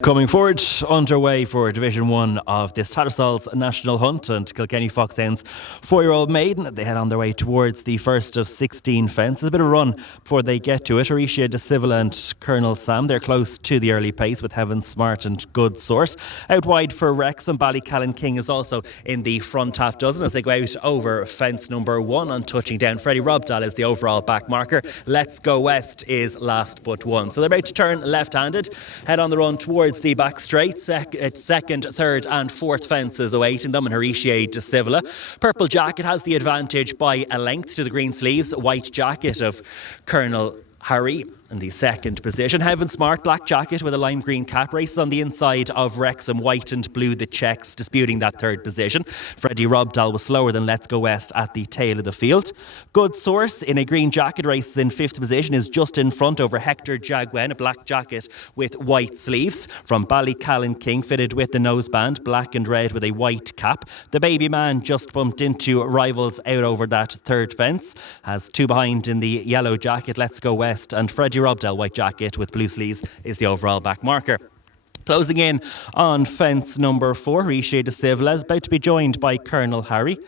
Coming forward, underway for Division 1 of this Tattersalls National Hunt and Kilkenny Foxhounds 4yo Maiden. They head on their way towards the first of 16 fences. A bit of a run before they get to it. Orisha De Civil and Colonel Sam, they're close to the early pace with Heaven Smart and Good Source. Out wide for Wrexham, Ballycallan King is also in the front half dozen as they go out over fence number 1 on touching down. Freddie Robdall is the overall back marker. Let's Go West is last but one. So they're about to turn left-handed, head on the run towards the back straight. Second, third and fourth fences awaiting them, and Orisha De Civil. Purple Jacket has the advantage by a length to the green sleeves. White Jacket of Colonel Harry in the second position. Heaven Smart, black jacket with a lime green cap, races on the inside of Wrexham, white and blue the checks, disputing that third position. Freddie Robdall was slower than Let's Go West at the tail of the field. Good Source in a green jacket races in fifth position, is just in front over Hector Jagwen, a black jacket with white sleeves. From Ballycallan King, fitted with the noseband, black and red with a white cap. The Baby Man just bumped into rivals out over that third fence, has two behind in the yellow jacket, Let's Go West, and Freddie Robdall, white jacket with blue sleeves, is the overall back marker. Closing in on fence number 4, Orisha De Civil is about to be joined by Colonel Harry.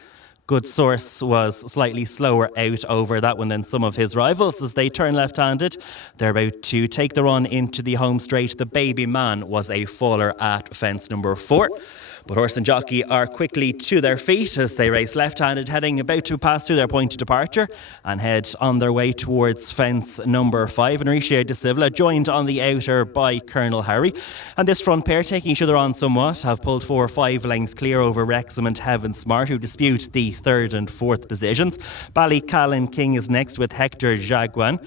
Good Source was slightly slower out over that one than some of his rivals as they turn left-handed. They're about to take the run into the home straight. The Baby Man was a faller at fence number 4. But horse and jockey are quickly to their feet as they race left-handed, heading about to pass through their point of departure and head on their way towards fence number 5. And Orisha De Civil, joined on the outer by Colonel Harry. And this front pair, taking each other on somewhat, have pulled 4 or 5 lengths clear over Wrexham and Heaven Smart, who dispute the third and fourth positions. Ballycallan King is next with Hector Jagwan.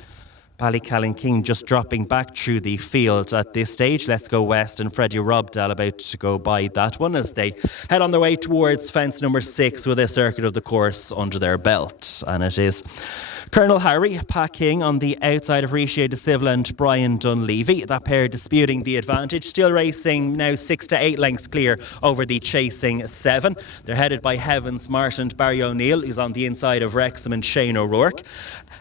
Ballycallan King just dropping back through the field at this stage. Let's Go West and Freddie Robdall about to go by that one as they head on their way towards fence number 6 with a circuit of the course under their belt. And it is Colonel Harry, Pat King on the outside of Orisha De Civil and Brian Dunleavy. That pair disputing the advantage, still racing now 6 to 8 lengths clear over the chasing 7. They're headed by Heaven Smart and Barry O'Neill, who's on the inside of Wrexham and Shane O'Rourke.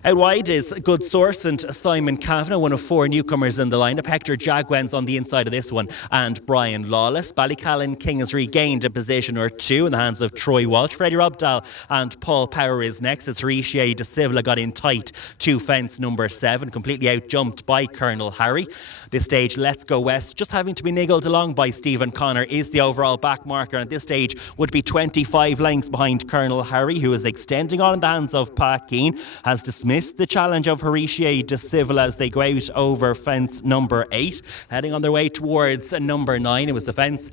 Out wide is Good Source and Simon Kavanagh, one of 4 newcomers in the lineup. Hector Jagwen's on the inside of this one, and Brian Lawless. Ballycallan King has regained a position or 2 in the hands of Troy Walsh. Freddie Robdall and Paul Power is next as Orisha De Civil got in tight to fence number 7, completely out-jumped by Colonel Harry. This stage, Let's Go West, just having to be niggled along by Stephen Connor, is the overall back marker, and at this stage would be 25 lengths behind Colonel Harry, who is extending on in the hands of Pat Keane, has dismissed the challenge of Orisha De Civil as they go out over fence number 8, heading on their way towards number 9. It was the fence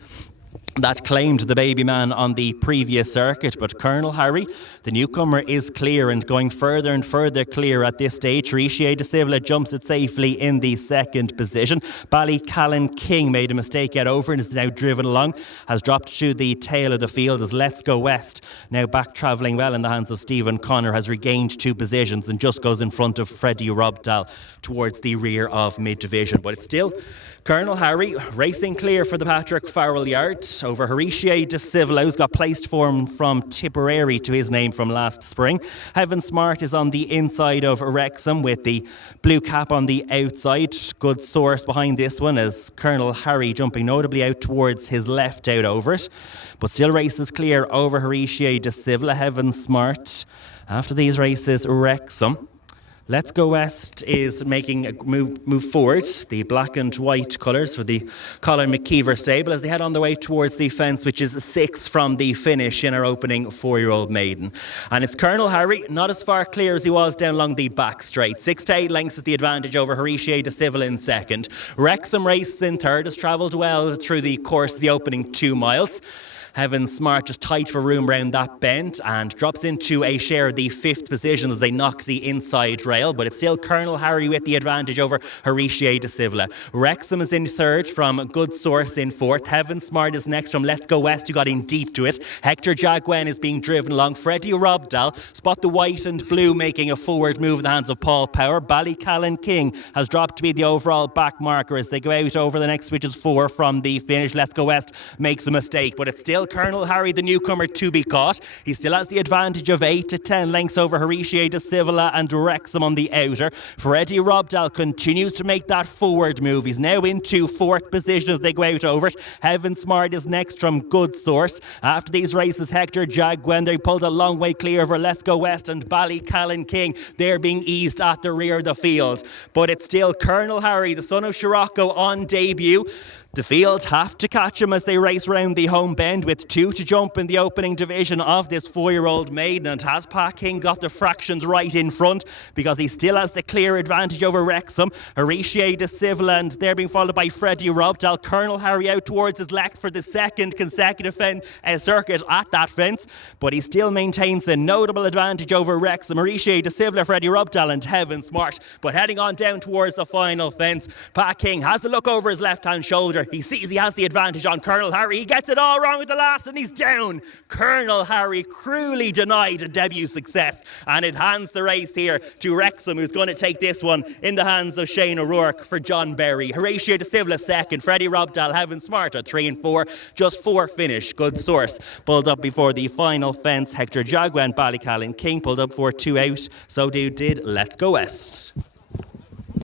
that claimed the Baby Man on the previous circuit, but Colonel Harry, the newcomer, is clear and going further and further clear at this stage. Orisha De Civil jumps it safely in the second position. Ballycallan King made a mistake out over and is now driven along, has dropped to the tail of the field as Let's Go West, now back travelling well in the hands of Stephen Connor, has regained 2 positions and just goes in front of Freddie Robdall towards the rear of mid-division. But it's still Colonel Harry racing clear for the Patrick Farrell yard over Orisha De Civil, who's got placed form from Tipperary to his name from last spring. Heaven Smart is on the inside of Wrexham with the blue cap on the outside. Good Source behind this one as Colonel Harry jumping notably out towards his left out over it. But still races clear over Orisha De Civil. Heaven Smart after these races, Wrexham. Let's Go West is making a move forward, the black and white colours for the Colin McKeever stable as they head on their way towards the fence, which is 6 from the finish in our opening 4-year-old maiden. And it's Colonel Harry, not as far clear as he was down along the back straight. 6 to 8 lengths is the advantage over Orisha De Civil in second. Wrexham races in third, has travelled well through the course of the opening 2 miles. Heaven Smart just tight for room round that bend and drops into a share of the 5th position as they knock the inside rail, but it's still Colonel Harry with the advantage over Orisha De Civil. Wrexham is in 3rd from Good Source in 4th. Heaven Smart is next from Let's Go West, who got in deep to it. Hector Jagwen is being driven along. Freddie Robdall, spot the white and blue making a forward move in the hands of Paul Power. Ballycallan King has dropped to be the overall back marker as they go out over the next, which is 4 from the finish. Let's Go West makes a mistake, but it's still Colonel Harry, the newcomer, to be caught. He still has the advantage of 8 to 10 lengths over Orisha De Civil and Wrexham on the outer. Freddie Robdal continues to make that forward move. He's now into fourth position as they go out over it. Heaven Smart is next from Good Source. After these races, Hector Jagwen, they pulled a long way clear over Let's Go West and Ballycallan King. They're being eased at the rear of the field. But it's still Colonel Harry, the son of Scirocco, on debut. The field have to catch him as they race round the home bend with 2 to jump in the opening division of this 4-year-old maiden. And has Pat King got the fractions right in front, because he still has the clear advantage over Wrexham. Horatio de Civil, and they're being followed by Freddie Robdal. Colonel Harry out towards his left for the second consecutive circuit at that fence, but he still maintains the notable advantage over Wrexham. Horatio de Civil, Freddie Robdal and Heaven Smart. But heading on down towards the final fence, Pat King has a look over his left-hand shoulder. He sees he has the advantage on Colonel Harry. He gets it all wrong with the last and he's down. Colonel Harry cruelly denied a debut success, and it hands the race here to Wrexham, who's going to take this one in the hands of Shane O'Rourke for John Berry. Horatio de Civil second, Freddie Robdal, Heaven Smart at 3 and 4. Just 4 finish. Good Source pulled up before the final fence. Hector Jagwan, Ballycallan King pulled up for 2 out. So did Let's Go West.